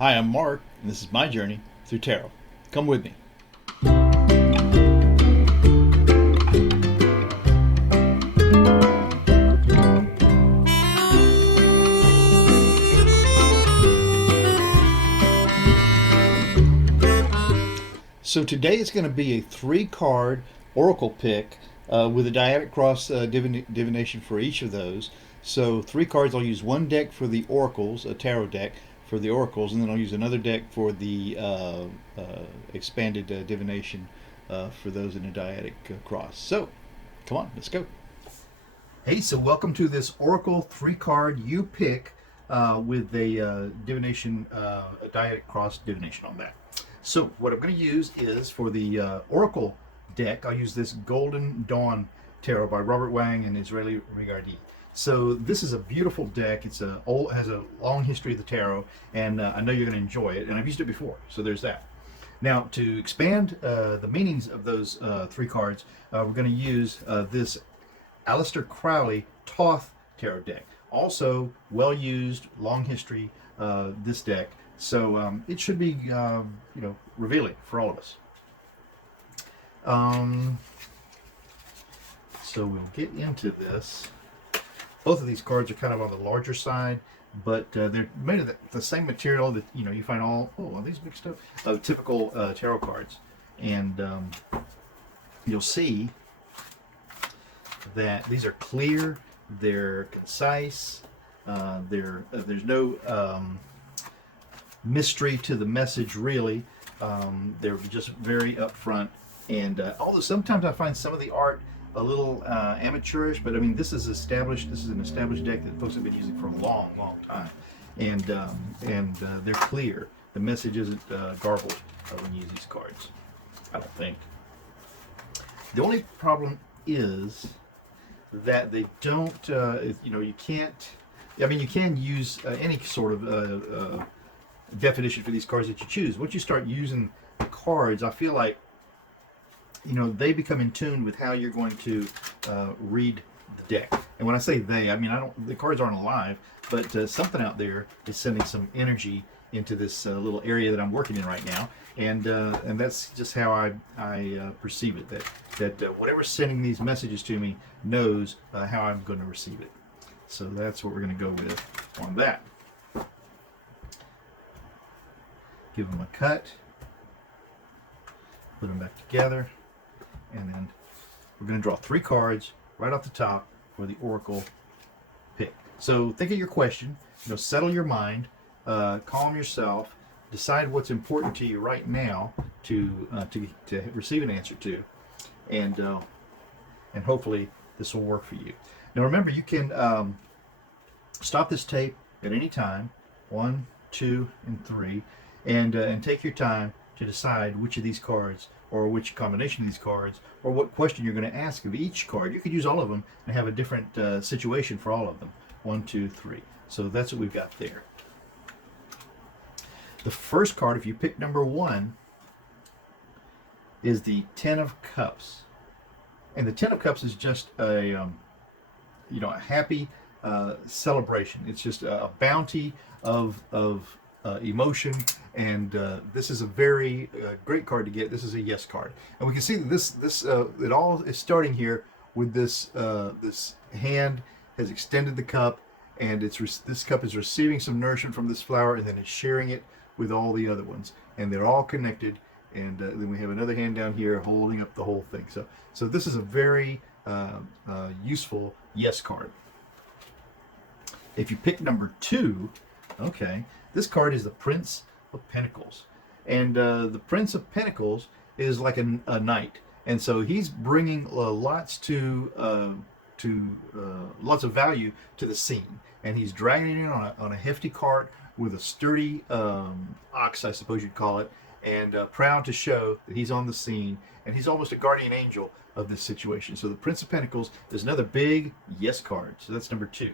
Hi, I'm Mark, and this is my journey through tarot. Come with me. So today is going to be a three-card oracle pick with a Dyadic Cross divination for each of those. So three cards. I'll use one deck for the oracles, a tarot deck for the oracles, and then I'll use another deck for the expanded divination for those in a Dyadic Cross. So come on, let's go. Hey, so welcome to this Oracle three-card you pick with a divination, a Dyadic Cross divination on that. So what I'm going to use is for the Oracle deck, I'll use this Golden Dawn Tarot by Robert Wang and Israeli Rigardi. So this is a beautiful deck. It's has a long history of the tarot, and I know you're going to enjoy it. And I've used it before, so there's that. Now, to expand the meanings of those three cards, we're going to use this Aleister Crowley Thoth Tarot deck. Also, well used, long history. This deck. So it should be, revealing for all of us. So we'll get into this. Both of these cards are kind of on the larger side, but they're made of the same material that you find all. Oh, are these mixed up? Typical tarot cards, and you'll see that these are clear. They're concise. There's no mystery to the message, really. They're just very upfront, and although sometimes I find some of the art a little amateurish, but I mean this is established. This is an established deck that folks have been using for a long time, and they're clear. The message isn't garbled when you use these cards, I don't think. The only problem is that they don't. You can't. I mean, you can use any sort of definition for these cards that you choose. Once you start using the cards, I feel like they become in tune with how you're going to read the deck. And when I say they, I mean the cards aren't alive, but something out there is sending some energy into this little area that I'm working in right now, and that's just how I perceive it. That whatever's sending these messages to me knows how I'm going to receive it. So that's what we're going to go with on that. Give them a cut, put them back together, and then we're going to draw three cards right off the top for the Oracle pick. So think of your question, settle your mind, calm yourself, decide what's important to you right now to receive an answer to, and hopefully this will work for you. Now remember, you can stop this tape at any time, 1, 2, and 3. And take your time to decide which of these cards, or which combination of these cards, or what question you're going to ask of each card. You could use all of them and have a different situation for all of them. 1, 2, 3. So that's what we've got there. The first card, if you pick number 1, is the Ten of Cups. And the Ten of Cups is just a happy celebration. It's just a bounty of emotion, and this is a very great card to get. This is a yes card, and we can see that this it all is starting here with this this hand has extended the cup, and this cup is receiving some nourishment from this flower, and then it's sharing it with all the other ones, and they're all connected. And then we have another hand down here holding up the whole thing. So this is a very useful yes card. If you pick number 2, okay, this card is the Prince of Pentacles, and the Prince of Pentacles is like a knight, and so he's bringing lots lots of value to the scene, and he's dragging it in on a hefty cart with a sturdy ox, I suppose you'd call it, and proud to show that he's on the scene, and he's almost a guardian angel of this situation. So the Prince of Pentacles is another big yes card. So that's number 2.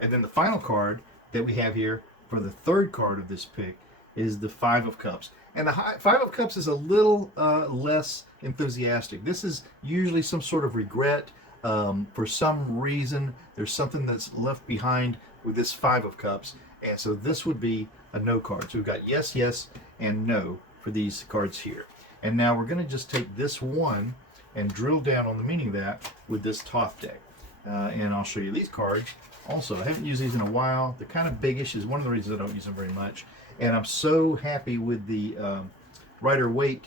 And then the final card that we have here for the third card of this pick is the Five of Cups. And the Five of Cups is a little less enthusiastic. This is usually some sort of regret. For some reason, there's something that's left behind with this Five of Cups. And so this would be a no card. So we've got yes, yes, and no for these cards here. And now we're going to just take this one and drill down on the meaning of that with this Thoth deck. And I'll show you these cards. Also, I haven't used these in a while. They're kind of biggish, is one of the reasons I don't use them very much. And I'm so happy with the Rider-Waite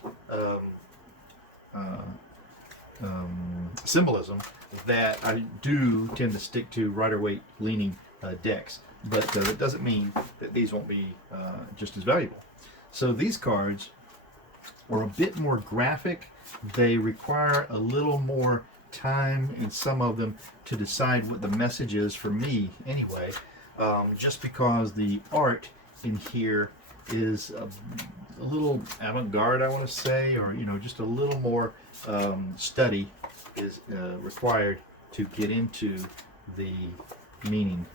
symbolism that I do tend to stick to Rider-Waite leaning decks. But it doesn't mean that these won't be just as valuable. So these cards are a bit more graphic. They require a little more time in some of them to decide what the message is, for me anyway, just because the art in here is a little avant-garde, I want to say, or just a little more study is required to get into the meaning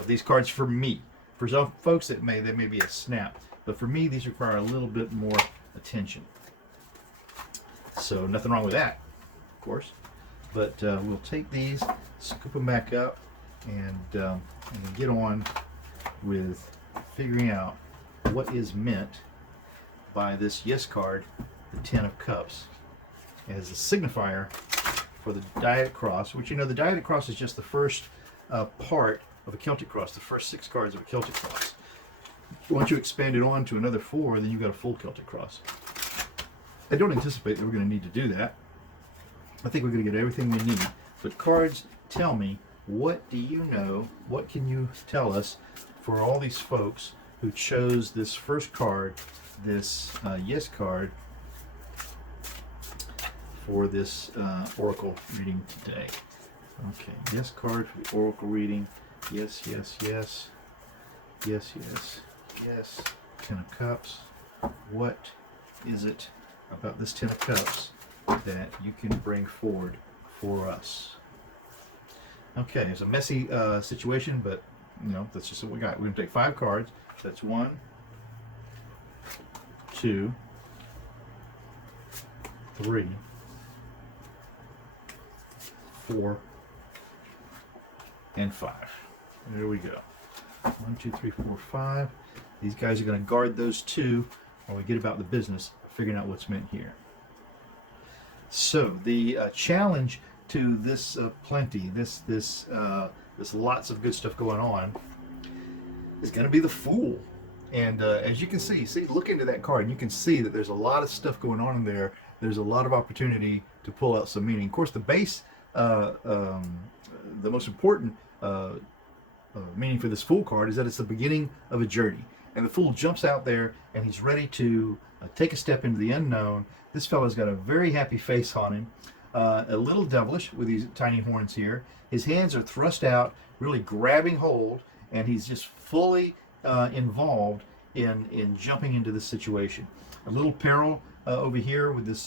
of these cards. For me, for some folks they may be a snap, but for me these require a little bit more attention. So nothing wrong with that, of course, but we'll take these, scoop them back up, and get on with figuring out what is meant by this yes card, the Ten of Cups, as a signifier for the Dyadic Cross, which the Dyadic Cross is just the first part of a Celtic cross, the first 6 cards of a Celtic cross. Once you expand it on to another 4, then you've got a full Celtic cross. I don't anticipate that we're going to need to do that. I think we're going to get everything we need. But cards tell me, what do you know? What can you tell us for all these folks who chose this first card, this yes card, for this oracle reading today? Okay, yes card for the oracle reading. Yes, yes, yes. Yes, yes, yes. Ten of Cups. What is it about this Ten of Cups that you can bring forward for us? Okay, it's a messy situation, but that's just what we got. We're going to take 5 cards. That's 1, 2, 3, 4, and 5. There we go. 1, 2, 3, 4, 5. These guys are going to guard those 2 while we get about the business of figuring out what's meant here. So the challenge to this plenty, this lots of good stuff going on, is going to be the Fool. And as you can see, look into that card, and you can see that there's a lot of stuff going on in there. There's a lot of opportunity to pull out some meaning. Of course, the base, the most important meaning for this Fool card is that it's the beginning of a journey. And the Fool jumps out there, and he's ready to take a step into the unknown. This fellow's got a very happy face on him, a little devilish with these tiny horns here. His hands are thrust out, really grabbing hold, and he's just fully involved in jumping into this situation. A little peril over here with this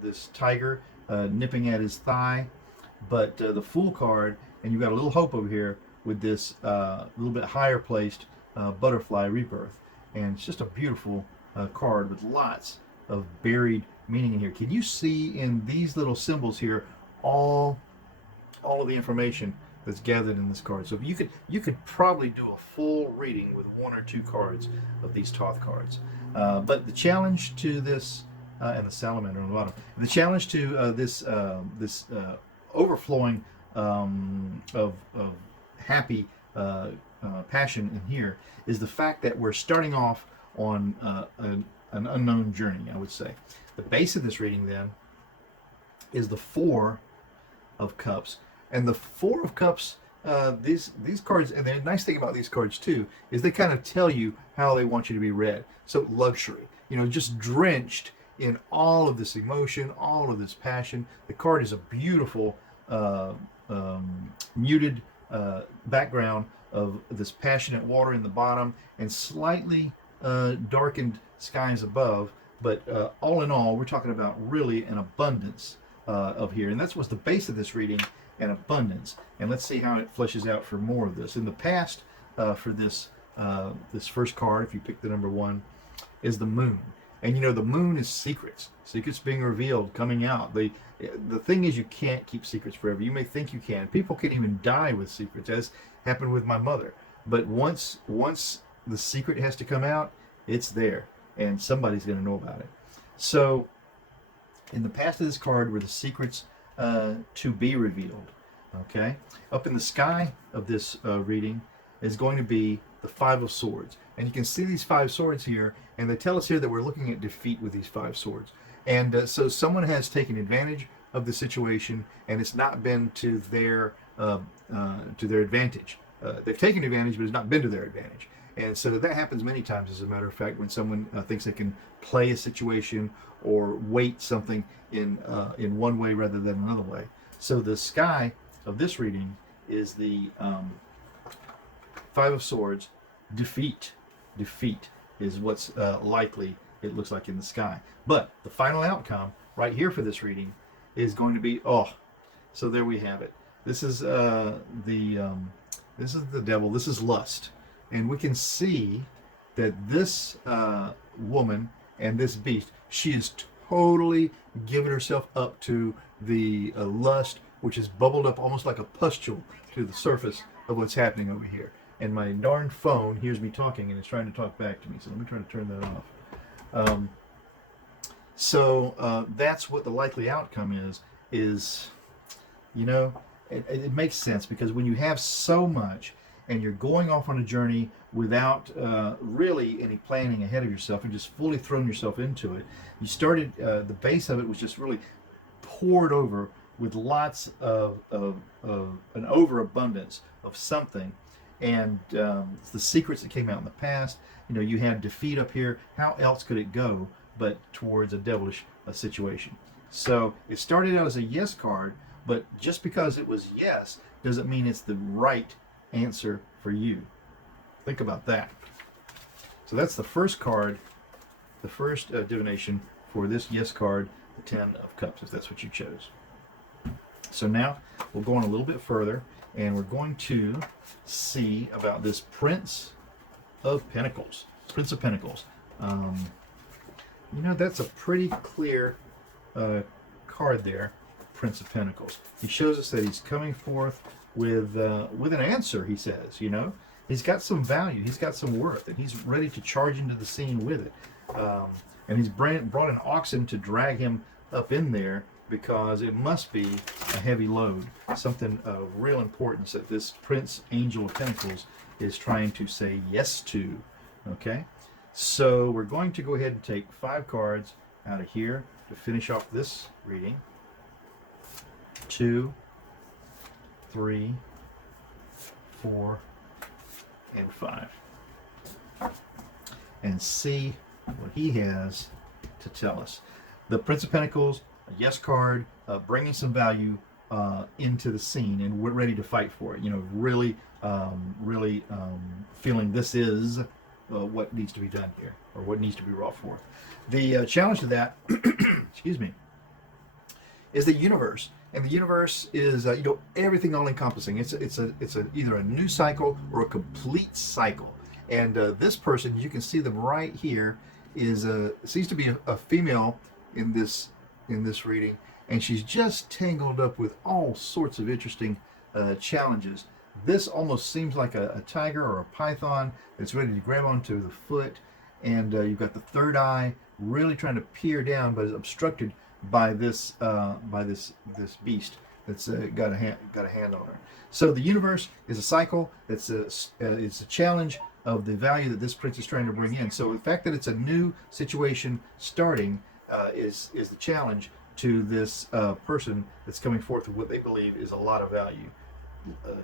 this tiger nipping at his thigh, but the Fool card, and you've got a little hope over here with this little bit higher placed butterfly rebirth. And it's just a beautiful card with lots of buried meaning in here. Can you see in these little symbols here all of the information that's gathered in this card? So if you could probably do a full reading with 1 or 2 cards of these Thoth cards. But the challenge to this, and the salamander on the bottom, the challenge to this overflowing of happy passion in here is the fact that we're starting off on an unknown journey, I would say. The base of this reading then is the 4 of Cups. And the 4 of Cups, these cards, and the nice thing about these cards too, is they kind of tell you how they want you to be read. So luxury, just drenched in all of this emotion, all of this passion. The card is a beautiful muted background of this passionate water in the bottom and slightly darkened skies above. But all in all, we're talking about really an abundance of here. And that's what's the base of this reading, an abundance. And let's see how it fleshes out for more of this. In the past, for this first card, if you pick the number 1, is the Moon. And the moon is secrets being revealed, coming out. The thing is, you can't keep secrets forever. You may think you can. People can even die with secrets, as happened with my mother. But once the secret has to come out, it's there, and somebody's going to know about it. So, in the past of this card were the secrets to be revealed. Okay, up in the sky of this reading is going to be the Five of Swords, and you can see these five swords here, and they tell us here that we're looking at defeat with these five swords. And so someone has taken advantage of the situation, and it's not been to their advantage. They've taken advantage, but it's not been to their advantage. And so that happens many times, as a matter of fact, when someone thinks they can play a situation or weight something in one way rather than another way. So the sky of this reading is the Five of Swords. Defeat is what's likely it looks like in the sky. But the final outcome right here for this reading is going to be, so there we have it. This is the devil. This is lust, and we can see that this woman and this beast, she is totally given herself up to the lust, which is bubbled up almost like a pustule to the surface of what's happening over here. And my darn phone hears me talking and is trying to talk back to me, so let me try to turn that off. So that's what the likely outcome is, you know, it makes sense, because when you have so much and you're going off on a journey without really any planning ahead of yourself and just fully thrown yourself into it, you started, the base of it was just really poured over with lots of an overabundance of something. And the secrets that came out in the past, you know, you had defeat up here. How else could it go but towards a devilish situation? So it started out as a yes card, but just because it was yes doesn't mean it's the right answer for you. Think about that. So that's the first card, the first divination for this yes card, the Ten of Cups, if that's what you chose. So now we'll go on a little bit further, and we're going to see about this Prince of Pentacles. Prince of Pentacles. You know, that's a pretty clear card there, Prince of Pentacles. He shows us that he's coming forth with an answer, he says, you know. He's got some value, he's got some worth, and he's ready to charge into the scene with it. And he's brought an oxen to drag him up in there, because it must be a heavy load, something of real importance that this Prince Angel of Pentacles is trying to say yes to. Okay, so we're going to go ahead and take 5 cards out of here to finish off this reading. 2, 3, 4, and 5, and see what he has to tell us. The Prince of Pentacles, a yes card, bringing some value into the scene, and we're ready to fight for it. You know, really feeling this is what needs to be done here, or what needs to be brought forth. The challenge to that, excuse me, is the universe, and the universe is you know, everything all-encompassing. It's either a new cycle or a complete cycle. And this person, you can see them right here, is seems to be a female in this reading, and she's just tangled up with all sorts of interesting challenges. This almost seems like a tiger or a python that's ready to grab onto the foot, and you've got the third eye really trying to peer down, but is obstructed by this beast that's got a hand on her. So the universe is a cycle. It's a challenge of the value that this prince is trying to bring in. So the fact that it's a new situation starting is the challenge to this person that's coming forth with what they believe is a lot of value.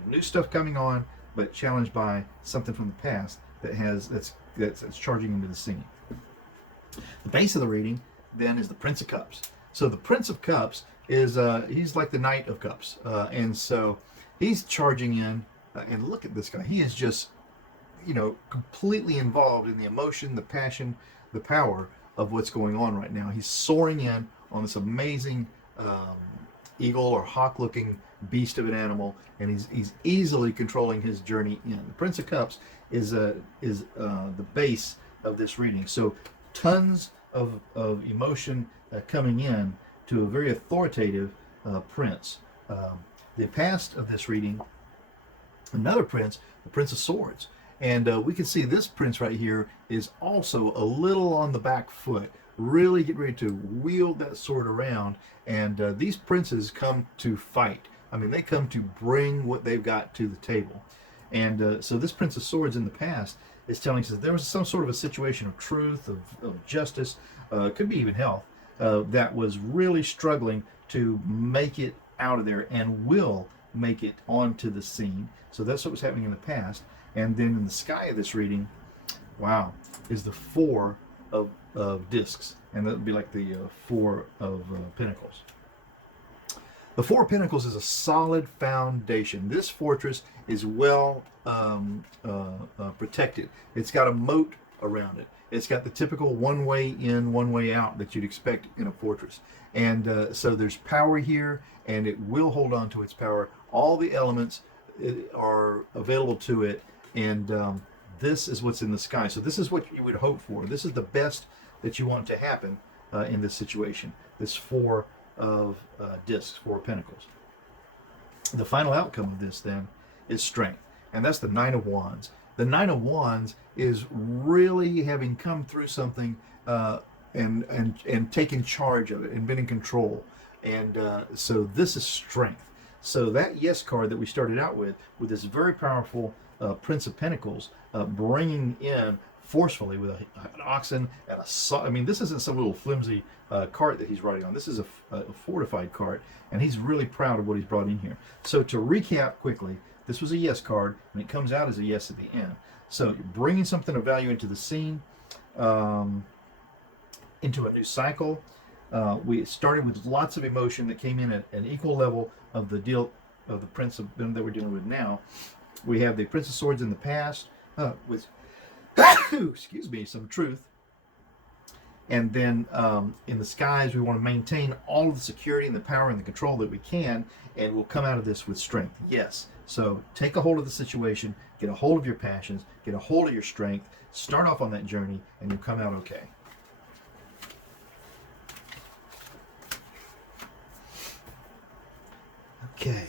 New stuff coming on, but challenged by something from the past that's charging into the scene. The base of the reading then is the Prince of Cups. So the Prince of Cups is he's like the Knight of Cups, and so he's charging in. And look at this guy; he is just, you know, completely involved in the emotion, the passion, the power of what's going on right now. He's soaring in on this amazing eagle or hawk-looking beast of an animal, and he's easily controlling his journey in. The Prince of Cups is the base of this reading. So tons of emotion coming in to a very authoritative prince. The past of this reading, another prince, the Prince of Swords. And we can see this prince right here is also a little on the back foot, really getting ready to wield that sword around. And these princes come to fight. I mean, they come to bring what they've got to the table. And so this Prince of Swords in the past is telling us that there was some sort of a situation of truth, of justice, could be even health, that was really struggling to make it out of there and will make it onto the scene. So that's what was happening in the past. And then in the sky of this reading, wow, is the Four of discs. And that would be like the Four of Pentacles. The Four of Pentacles is a solid foundation. This fortress is well protected. It's got a moat around it. It's got the typical one way in, one way out that you'd expect in a fortress. And so there's power here, and it will hold on to its power. All the elements are available to it, and this is what's in the sky. So this is what you would hope for. This is the best that you want to happen in this situation. This Four of discs, Four of Pentacles. The final outcome of this then is strength, and that's the Nine of Wands. The Nine of Wands is really having come through something and taken charge of it and been in control, and so this is strength. So that Yes card that we started out with this very powerful Prince of Pentacles, bringing in forcefully with an oxen and a saw. I mean, this isn't some little flimsy cart that he's riding on. This is a fortified cart, and he's really proud of what he's brought in here. So to recap quickly, this was a Yes card, and it comes out as a Yes at the end. So you're bringing something of value into the scene, into a new cycle. We started with lots of emotion that came in at an equal level of the deal of the Prince of that we're dealing with now. We have the Prince of Swords in the past with excuse me, some truth. And then in the skies, we want to maintain all of the security and the power and the control that we can, and we'll come out of this with strength. Yes. So take a hold of the situation, get a hold of your passions, get a hold of your strength, start off on that journey, and you'll come out okay. Okay.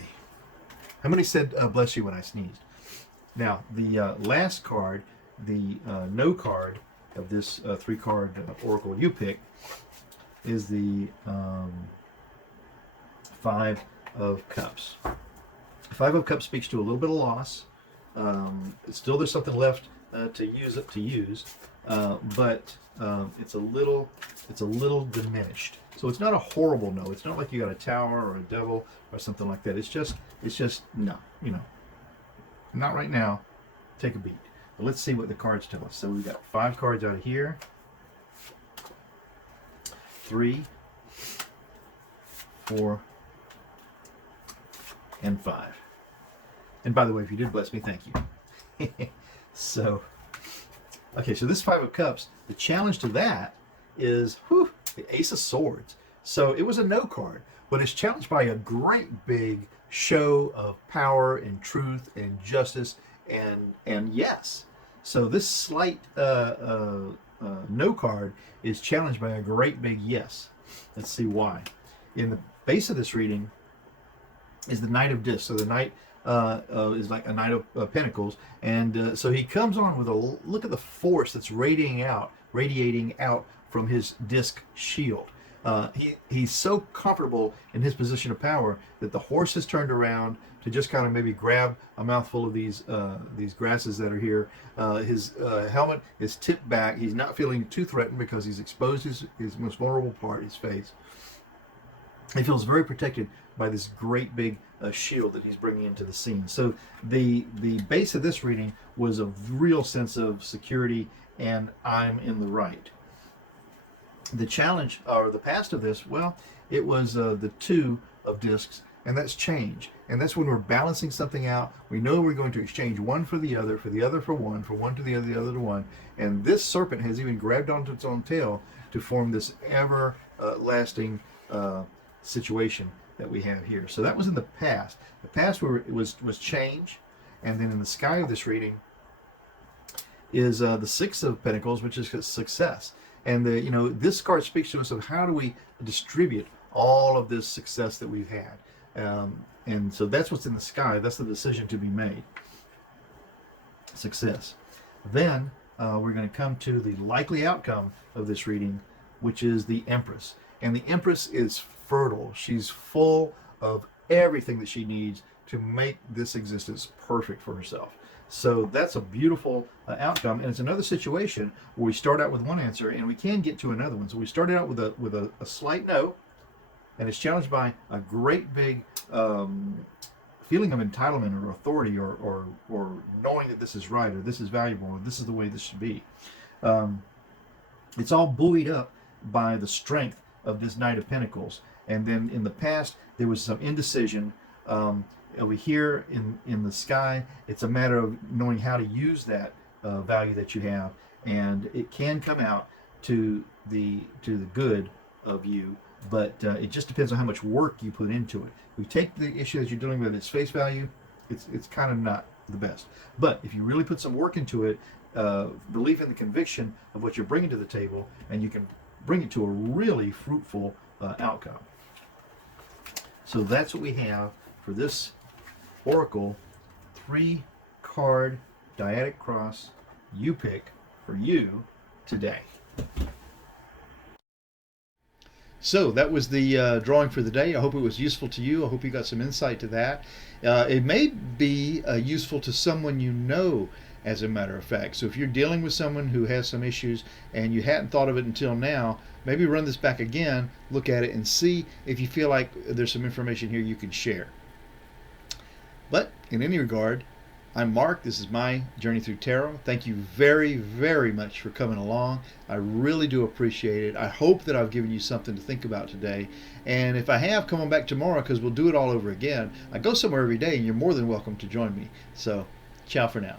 How many said bless you when I sneezed? Now, the last card, the no card of this three-card oracle you pick, is the Five of Cups. Five of Cups speaks to a little bit of loss. Still, there's something left to use, but it's a little diminished. So it's not a horrible no. It's not like you got a tower or a devil or something like that. It's just no, not right now. Take a beat. But let's see what the cards tell us. So we've got 5 cards out of here. 3, 4, and 5. And by the way, if you did bless me, thank you. So, okay, so this 5 of Cups, the challenge to that is the Ace of Swords. So it was a no card, but it's challenged by a great big show of power and truth and justice and yes. So this slight no card is challenged by a great big yes. Let's see why. In the base of this reading is the Knight of Discs. So the Knight is like a Knight of Pentacles, and so he comes on with a look at the force that's radiating out from his disc shield. He's so comfortable in his position of power that the horse has turned around to just kind of maybe grab a mouthful of these grasses that are here. His helmet is tipped back. He's not feeling too threatened because he's exposed his most vulnerable part, his face. He feels very protected by this great big shield that he's bringing into the scene. So the base of this reading was a real sense of security and I'm in the right. The challenge, or the past of this, well, it was the 2 of discs, and that's change. And that's when we're balancing something out. We know we're going to exchange one for the other for one to the other to one. And this serpent has even grabbed onto its own tail to form this ever-lasting situation that we have here. So that was in the past. The past was change, and then in the sky of this reading is the 6 of Pentacles, which is success. And this card speaks to us of how do we distribute all of this success that we've had. And so that's what's in the sky. That's the decision to be made. Success. Then we're going to come to the likely outcome of this reading, which is the Empress. And the Empress is fertile. She's full of everything that she needs to make this existence perfect for herself. So that's a beautiful outcome, and it's another situation where we start out with one answer and we can get to another one. So we started out with a slight no, and it's challenged by a great big feeling of entitlement or authority, or knowing that this is right, or this is valuable, or this is the way this should be. It's all buoyed up by the strength of this Knight of Pentacles. And then in the past, there was some indecision. Over here in the sky, it's a matter of knowing how to use that value that you have, and it can come out to the good of you, but it just depends on how much work you put into it. If you take the issue that you're dealing with at its face value, it's kind of not the best. But if you really put some work into it, believe in the conviction of what you're bringing to the table, and you can bring it to a really fruitful outcome. So that's what we have for this Oracle 3-card Dyadic Cross you pick for you today. So that was the drawing for the day. I hope it was useful to you. I hope you got some insight to that. It may be useful to someone you know, as a matter of fact. So if you're dealing with someone who has some issues and you hadn't thought of it until now, maybe run this back again, look at it, and see if you feel like there's some information here you can share. But in any regard, I'm Mark. This is my Journey Through Tarot. Thank you very, very much for coming along. I really do appreciate it. I hope that I've given you something to think about today. And if I have, come on back tomorrow, because we'll do it all over again. I go somewhere every day, and you're more than welcome to join me. So, ciao for now.